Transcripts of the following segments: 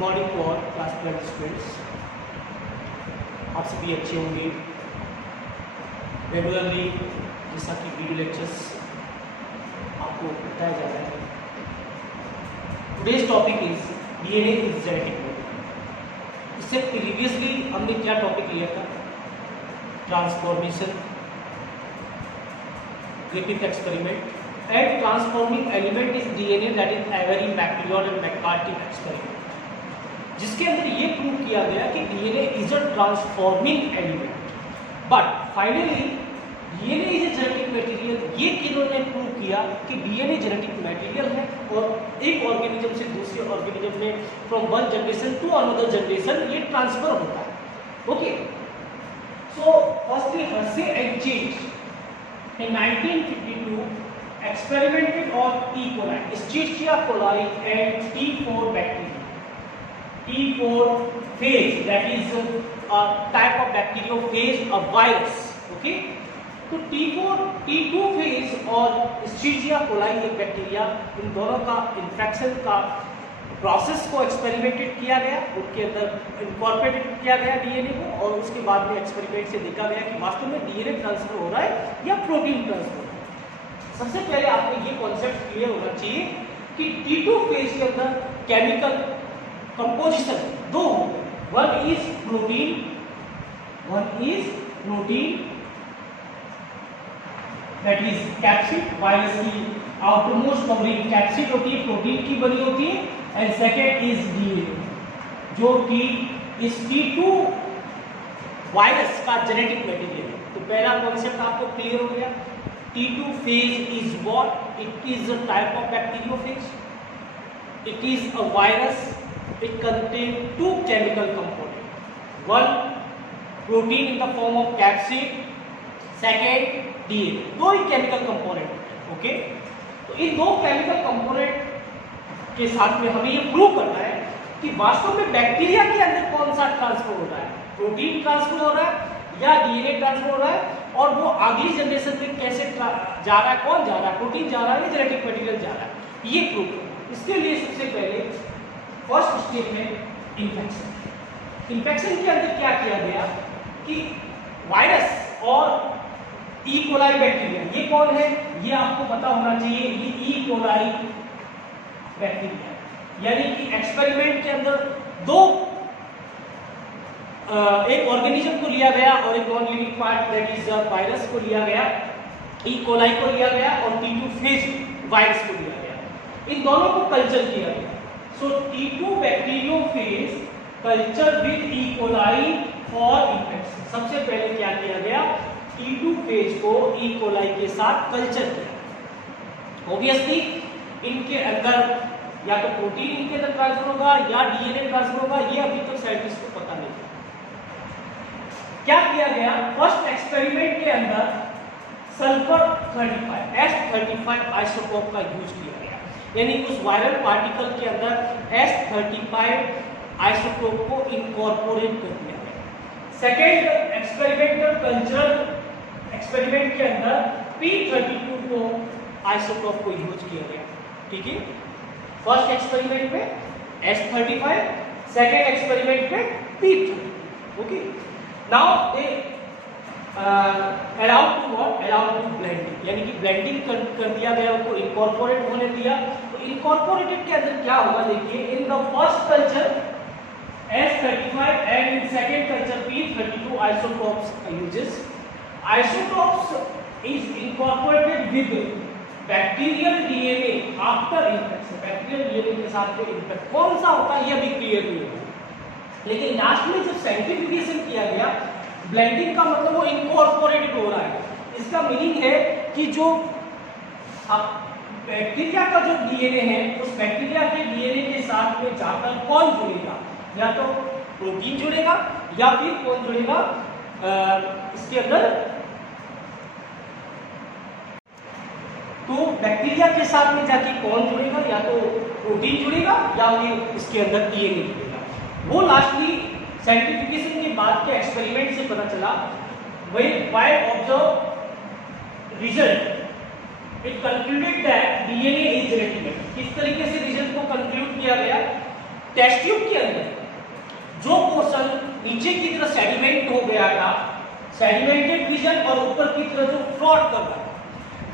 Morning to all class 12 students. आप सभी अच्छे होंगे। रेगुलरली जैसा कि वीडियो लेक्चर्स आपको बताया जा रहा है। Today's topic is DNA is genetic material. इससे प्रीवियसली हमने क्या टॉपिक लिया था? Transformation, Griffith experiment and transforming element is DNA that is Avery MacLeod and McCarty experiment, जिसके अंदर ये प्रूव किया गया कि DNA is a transforming element. But finally DNA is a genetic material. ये किन्होंने प्रूव किया कि डीएनए जेनेटिक मटेरियल है और एक ऑर्गेनिज्म से दूसरे ऑर्गेनिज्म में from one generation to another generation ये ट्रांसफर होता है। Okay, so firstly Hershey and Chase in 1952 experimented on E. coli, Escherichia coli and T4 bacteria. T4 phage, that is a type of bacteriophage, a virus. Okay, तो T2 phage और Escherichia coli एक bacteria, इन दोनों का infection का process को experimented किया गया, उनके अंदर इनकॉर्पोरेटेड किया गया डीएनए को, और उसके बाद में एक्सपेरिमेंट से देखा गया कि वास्तव में डीएनए ट्रांसफर हो रहा है या प्रोटीन ट्रांसफर हो रहा है। सबसे पहले आपको ये कॉन्सेप्ट क्लियर होना चाहिए कि T2 फेज के अंदर केमिकल कंपोजिशन दो हो गए, one is protein that is capsid. Virus की आउटरमोस्ट कवरिंग कैप्सिड होती है, प्रोटीन की बनी होती है, एंड सेकेंड इज डीएनए जो कि इस T2 वायरस का जेनेटिक मटेरियल है। तो पहला कॉन्सेप्ट आपको क्लियर हो गया। T2 phage is what? It is a type of bacteriophage. It is a virus. It contains two chemical components. One protein in the form of capsid. Second DNA. दो ही chemical component है। Okay, तो इन दो chemical component के साथ में हमें ये prove करना है कि वास्तव में बैक्टीरिया के अंदर कौन सा ट्रांसफर हो रहा है, प्रोटीन ट्रांसफर हो रहा है या डीएनए ट्रांसफर हो रहा है, और वो अगली जनरेशन में कैसे जा रहा है, कौन जा रहा है, प्रोटीन जा रहा है या जेनेटिक मटेरियल जा रहा है, ये प्रूव करना। इसके लिए सबसे पहले फर्स्ट स्टेप में इन्फेक्शन। इन्फेक्शन के अंदर क्या किया गया कि वायरस और ई कोलाई बैक्टीरिया, ये कौन है ये आपको पता होना चाहिए, ये ई कोलाई बैक्टीरिया, यानी कि एक्सपेरिमेंट के अंदर दो एक ऑर्गेनिज्म को लिया गया और एक non living part that is virus को लिया गया, ई कोलाई को लिया गया और T2 फेज वायरस को लिया गया। इन दोनों को कल्चर किया गया। सो T2 bacteriophage culture with E coli for infection. सबसे पहले क्या किया गया, T2 फेज को ई कोलाई के साथ कल्चर किया। ऑब्वियसली इनके अंदर या तो प्रोटीन इनके अंदर ट्रांसफर होगा या डीएनए ट्रांसफर होगा, ये अभी तक साइंटिस्ट को पता नहीं। क्या किया गया, फर्स्ट एक्सपेरिमेंट के अंदर सल्फर 35 S35 आइसोटोप का यूज किया गया, यानी उस वायरल पार्टिकल के अंदर S35 आइसोटोप को इनकॉर्पोरेट कर दिया गया। सेकेंड एक्सपेरिमेंटल कल्चरल एक्सपेरिमेंट के अंदर P32 को आइसोटोप को यूज किया गया। ठीक है, फर्स्ट एक्सपेरिमेंट में S35, सेकेंड एक्सपेरिमेंट में P32। Okay, now they allowed to what, allowed to blending, यानी कि ब्लेंडिंग कर दिया गया, उनको इनकॉर्पोरेट होने दिया। तो इनकॉर्पोरेटेड के अंदर क्या होगा, देखिए, in the first culture S35 and in second culture P32 isotopes uses. Isotopes is incorporated with bacterial DNA after infection. Bacterial DNA के साथ में इन्फेक्ट कौन सा होता है ये अभी क्लियर नहीं होगा, लेकिन लास्ट में जब साइंटिफिकेशन किया गया, ब्लेंडिंग का मतलब वो इनकॉर्पोरेटेड हो रहा है। इसका मीनिंग है कि जो बैक्टीरिया का जो डीएनए है, उस बैक्टीरिया के डीएनए के साथ में जाकर कौन जुड़ेगा, या तो प्रोटीन जुड़ेगा या फिर कौन जुड़ेगा इसके अंदर, तो बैक्टीरिया के साथ में जाके कौन जुड़ेगा, या तो प्रोटीन जुड़ेगा या फिर इसके अंदर डीएनए जुड़ेगा। वो लास्टली साइंटिफिकेशन के बाद के एक्सपेरिमेंट से पता चला। वही by observe result it concluded that DNA is genetic. किस तरीके से रिजल्ट को कंक्लूड किया गया टेस्ट ट्यूब के अंदर जो पोर्शन नीचे की तरफ सेडिमेंट हो गया था, सेडिमेंटेड रीजन, और ऊपर की तरफ जो फ्लोट कर रहा है।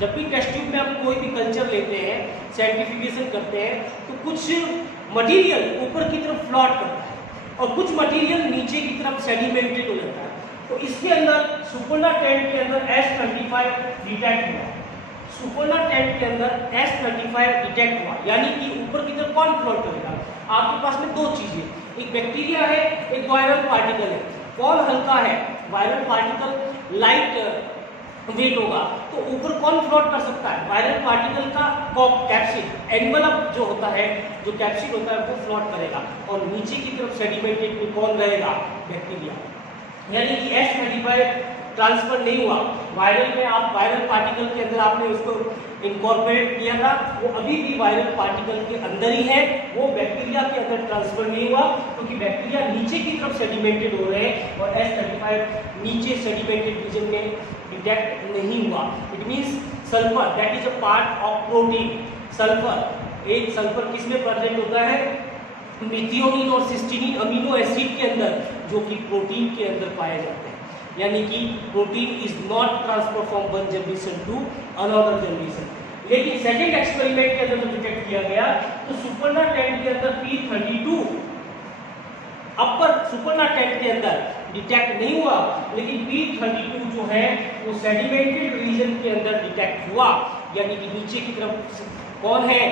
जब भी टेस्ट ट्यूब में हम कोई भी कल्चर लेते हैं, सेंट्रीफ्यूगेशन करते हैं, तो कुछ मटेरियल ऊपर की तरफ फ्लोट करता है और कुछ मटेरियल नीचे की तरफ सेडिमेंटेड हो जाता है। तो इसके अंदर सुपर्ना टेंट के अंदर S25 डिटेक्ट हुआ, सुपर्ना टेंट के अंदर S25 डिटेक्ट हुआ, यानी कि ऊपर की तरफ कौन फ्लोट करेगा? आपके पास में दो चीजें, एक बैक्टीरिया है, एक वायरल पार्टिकल है। कौन हल्का है? वायरल पार्टिकल लाइट वेट होगा, तो ऊपर कौन फ्लोट कर सकता है? वायरल पार्टिकल का कैप्सिड एनवलप जो होता है, जो कैप्सिड होता है वो फ्लोट करेगा, और नीचे की तरफ सेडिमेंटेड में कौन रहेगा? बैक्टीरिया। यानी कि S25 ट्रांसफर नहीं हुआ। वायरल में आप वायरल पार्टिकल के अंदर आपने उसको इनकॉर्पोरेट किया था, वो अभी भी वायरल पार्टिकल के अंदर ही है, वो बैक्टीरिया के अंदर ट्रांसफर नहीं हुआ, क्योंकि बैक्टीरिया नीचे की तरफ सेडिमेंटेड हो रहे हैं और S35 नीचे सेडिमेंटेड रीजन में डिटेक्ट नहीं हुआ। It means sulphur that is a part of protein. Sulphur, एक सल्फर किसमें प्रेजेंट होता है? मिथियोनिन और सिस्टीनिन अमीनो एसिड के अंदर, जो कि प्रोटीन के अंदर पाए जाते हैं। यानी कि protein is not transfer from one generation to another generation. लेकिन सेकंड एक्सपेरिमेंट के अंदर जो डिटेक्ट किया गया, तो सुपर्ना टेंट के अंदर P32 अपर सुपर्ना टेंट के अंदर डिटेक्ट नहीं हुआ, लेकिन P32 जो है वो सेडिमेंटेड रीजन के अंदर डिटेक्ट हुआ। यानी कि नीचे की तरफ कौन है?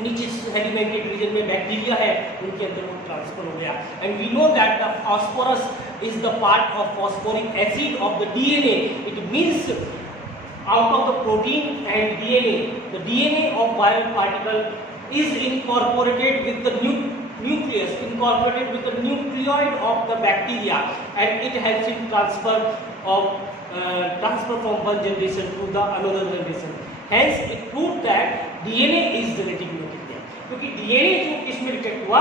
नीचे सेडिमेंटेड रीजन में बैक्टीरिया है, उनके अंदर वो ट्रांसफर हो गया। And we know that the phosphorus is the part of phosphoric acid of the DNA. It means out of the protein and DNA, the DNA of viral particle is incorporated with the nucleus, incorporated with the nucleoid of the bacteria, and it helps in transfer from one generation to the another generation. Hence, it proved that DNA is genetic material. क्योंकि DNA जो किसमें detect हुआ?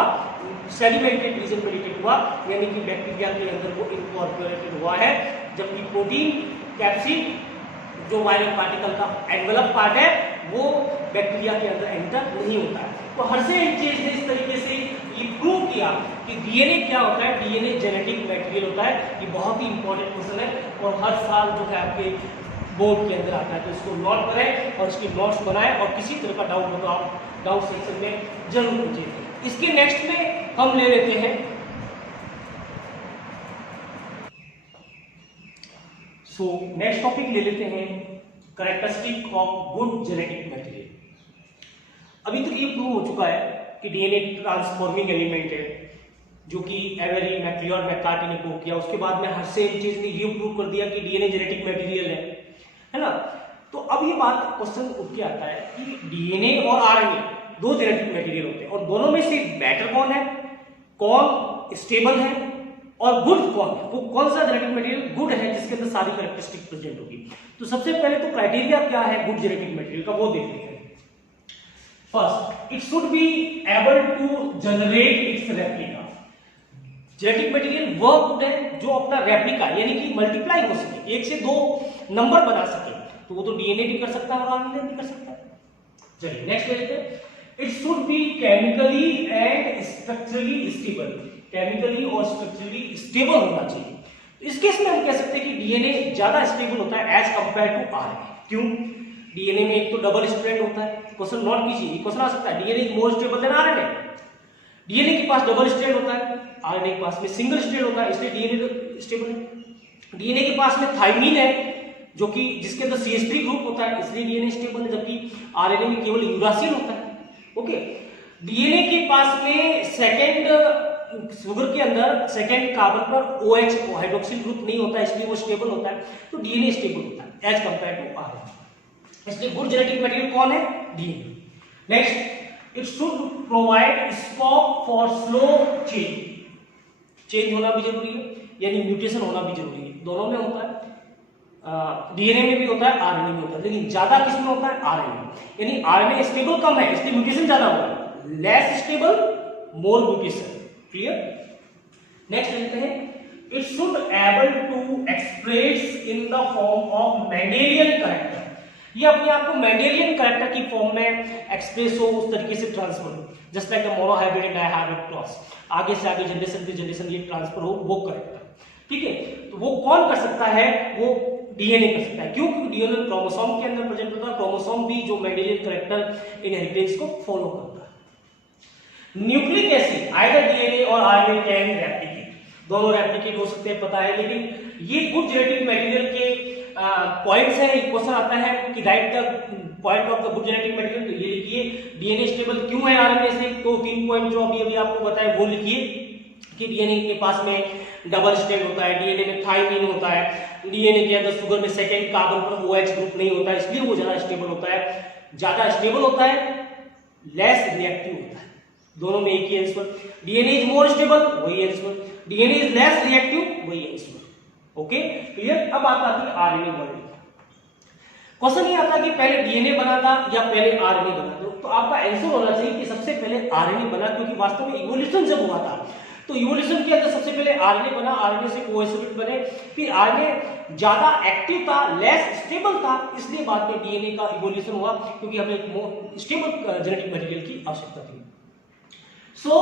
Sedimented reason में detect हुआ, यानी कि bacteria के अंदर वो इनकॉर्पोरेटेड हुआ है, जबकि प्रोटीन कैप्सिड जो वायरल पार्टिकल का एनवेलप पार्ट है वो बैक्टीरिया के अंदर एंटर नहीं होता है। तो हर्शे-एंड-चेज ने इस तरीके से ये प्रूव किया कि डीएनए क्या होता है। डीएनए जेनेटिक मटेरियल होता है। ये बहुत ही इंपॉर्टेंट क्वेश्चन है और हर साल जो है आपके बोर्ड के अंदर आता है, तो इसको नोट करें और इसकी नोट्स बनाएं, और किसी तरह का डाउट हो तो आप डाउट सेक्शन में जरूर पूछिए। इसके नेक्स्ट में हम ले लेते हैं नेक्स्ट टॉपिक ले लेते हैं characteristic of good genetic material. अभी तक ये प्रूव हो चुका है कि डीएनए ट्रांसफॉर्मिंग एलिमेंट है, जो कि एवेरी मैक्लियोड मैकार्टी ने प्रूव किया। उसके बाद में हर्शे-एंड-चेज ने ये प्रूव कर दिया कि डीएनए जेनेटिक मटेरियल है ना। तो अब ये बात क्वेश्चन उठ के आता है कि डीएनए और आरएनए दो जेनेटिक मटेरियल होते हैं, और दोनों में से बेटर कौन है, कौन स्टेबल है और गुड कौन है? वो कौन सा जेनेटिक मटेरियल गुड है जिसके अंदर सारी कैरेक्टरिस्टिक प्रेजेंट होगी? तो सबसे पहले तो क्राइटेरिया क्या है गुड जेनेटिक मटेरियल का, वो देखते हैं। First, it should be able to generate its replica. Genetic material वह गुड है जो अपना रेप्लिका यानी कि मल्टीप्लाई हो सके, एक से दो नंबर बना सके। तो वो तो डीएनए भी कर सकता है और आरएनए भी कर सकता है। चलिए नेक्स्ट देखते हैं। It should B chemically and structurally stable. Chemically और स्ट्रक्चरली स्टेबल होना चाहिए। इस केस में हम कह सकते हैं कि डीएनए ज्यादा स्टेबल होता है एज कंपेयर टू आरएनए। क्यों? डीएनए में एक तो डबल स्ट्रैंड होता है। क्वेश्चन नोट कीजिए, क्वेश्चन आ सकता है DNA is more stable then RNA. DNA के पास डबल स्ट्रैंड होता है, आरएनए के पास में सिंगल स्ट्रैंड होता है, इसलिए डीएनए स्टेबल है। डीएनए के पास में थाइमिन है जो कि जिसके अंदर CH3 ग्रुप होता है, इसलिए डीएनए स्टेबल है, जबकि आरएनए में केवल यूरासिल होता है। ओके, डीएनए के पास में सेकंड शुगर के अंदर सेकंड कार्बन पर OH हाइड्रोक्सिल ग्रुप नहीं होता है, इसलिए वो स्टेबल होता है। तो डीएनए स्टेबल होता है एज कंपेयर टू आरएनए। इसलिए गुड जेनेटिक मटेरियल कौन है? DNA. Next, it should provide scope for slow change होना भी जरूरी है, यानी म्यूटेशन होना भी जरूरी है। दोनों में होता है, डीएनए में भी होता है, आरएनए में होता है, लेकिन ज्यादा किसमें होता है? आरएनए। यानी आरएनए स्टेबल कम है, इसलिए म्यूटेशन ज्यादा होगा। Less stable, more mutation. Clear? Next देखते हैं। It should able to express in the form of Mendelian character. ये अपने आप को मेंडेलियन कैरेक्टर की फॉर्म में एक्सप्रेस हो, उस तरीके से ट्रांसफर हो, just like a monohybrid and dihybrid cross, आगे से आगे जनरेशन टू जनरेशन ये ट्रांसफर हो, वो कैरेक्टर, ठीक है। तो वो कौन कर सकता है? वो डीएनए कर सकता है। क्यों? क्योंकि डीएनए क्रोमोसोम के अंदर प्रेजेंट होता है, क्रोमोसोम भी जो मेंडेलियन कैरेक्टर इनहेरिटेंस को फॉलो करता है। न्यूक्लिक एसिड आइदर डीएनए और आरएनए कैन रेप्लिकेट, दोनों रेप्लिकेट हो सकते हैं, पता है, लेकिन ये गुड जेनेटिक मटेरियल के पॉइंट्स है। एक क्वेश्चन आता है कि right the point of the good genetic material, तो ये लिखिए डीएनए स्टेबल क्यों है आरएनए से, तो 3 पॉइंट जो अभी आपको बताया वो लिखिए कि डीएनए के पास में डबल स्ट्रैंड होता है, डीएनए में थाइमिन होता है, डीएनए के अंदर शुगर में सेकंड कार्बन पर OH ग्रुप नहीं होता है, इसलिए वो ज्यादा स्टेबल होता है। ज्यादा स्टेबल होता है, लेस रिएक्टिव होता है, दोनों में एक ही answer. DNA is more stable, वही answer. DNA is less reactive, वही आंसर। Okay, clear. अब आता है आरएनए वर्ल्ड। क्वेश्चन ये आता है कि पहले डीएनए बना था या पहले आरएनए बना था, तो आपका आंसर होना चाहिए कि सबसे पहले आरएनए बना, क्योंकि वास्तव में इवोल्यूशन जब हुआ था तो इवोल्यूशन के अंदर सबसे पहले आरएनए बना, आरएनए से कोएसिड बने, फिर आरएनए ज्यादा एक्टिव था, लेस स्टेबल था, इसलिए बाद में डीएनए का इवोल्यूशन हुआ, क्योंकि हमें एक स्टेबल जेनेटिक मटेरियल की आवश्यकता थी। So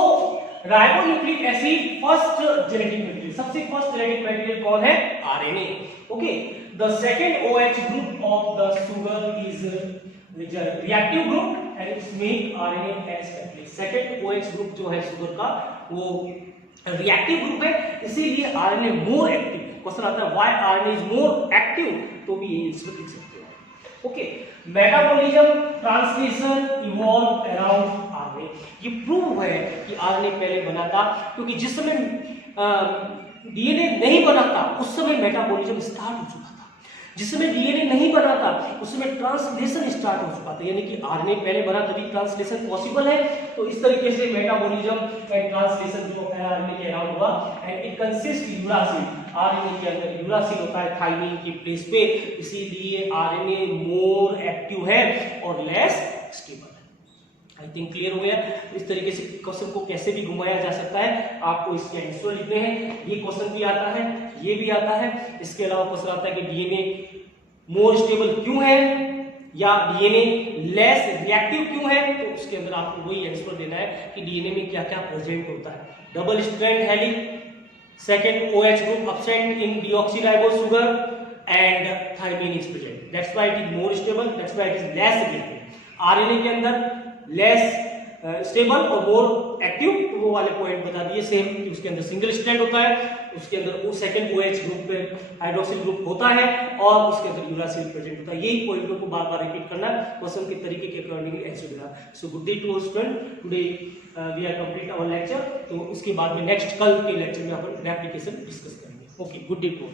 ribonucleic acid first genetic material, सबसे फर्स्ट जेनेटिक मटेरियल कौन है? RNA. Okay, the second OH group of the sugar is reactive group and it's make RNA as catalyst. Second OH group जो है sugar का वो reactive group है, इसीलिए RNA more active है। क्वेश्चन आता है why RNA is more active, तो भी ये आंसर लिख सकते हो। Okay, metabolism translation evolve around RNA. ये प्रूव है कि आरएनए पहले बना था, क्योंकि जिस समय डीएनए नहीं बना था उस समय मेटाबॉलिज्म स्टार्ट हो चुका था, जिस समय डीएनए नहीं बना था उस समय ट्रांसलेशन स्टार्ट हो चुका था, यानी कि आरएनए पहले बना तभी ट्रांसलेशन पॉसिबल है। तो इस तरीके से मेटाबॉलिज्म एंड ट्रांसलेशन जो है आरएनए के अराउंड हुआ, and it consist uracil, RNA के अंदर यूरासिल होता है थाइमिन की प्लेस पे, इसीलिए आरएनए मोर एक्टिव है और लेस स्टेबल है। आई थिंक क्लियर हो गया। इस तरीके से क्वेश्चन को कैसे भी घुमाया जा सकता है, आपको इसके आंसर लिखने हैं। ये क्वेश्चन भी आता है, ये भी आता है। इसके अलावा क्वेश्चन आता है कि डीएनए मोर स्टेबल क्यों है या डीएनए लेस रिएक्टिव क्यों है, तो उसके अंदर आपको वही आंसर देना है कि डीएनए में क्या क्या प्रेजेंट होता है। Double strand helix, second OH group absent in deoxyribose sugar and thymine is present, that's why it is more stable, that's why it is less reactive। RNA के अंदर लेस स्टेबल और मोर active, तो वो वाले point बता दिए same, कि उसके अंदर सिंगल स्ट्रैंड होता है, उसके अंदर वो सेकंड OH ग्रुप पे हाइड्रोक्सिल ग्रुप होता है और उसके अंदर यूरासिल प्रेजेंट होता है। यही पॉइंटों को बार बार रिपीट करना, क्वेश्चन के तरीके के अकॉर्डिंग आंसर देना। So good day to student, today we are complete our lecture. तो उसके बाद में नेक्स्ट कल के लेक्चर में अपन एप्लीकेशन डिस्कस करेंगे। Okay, good day to.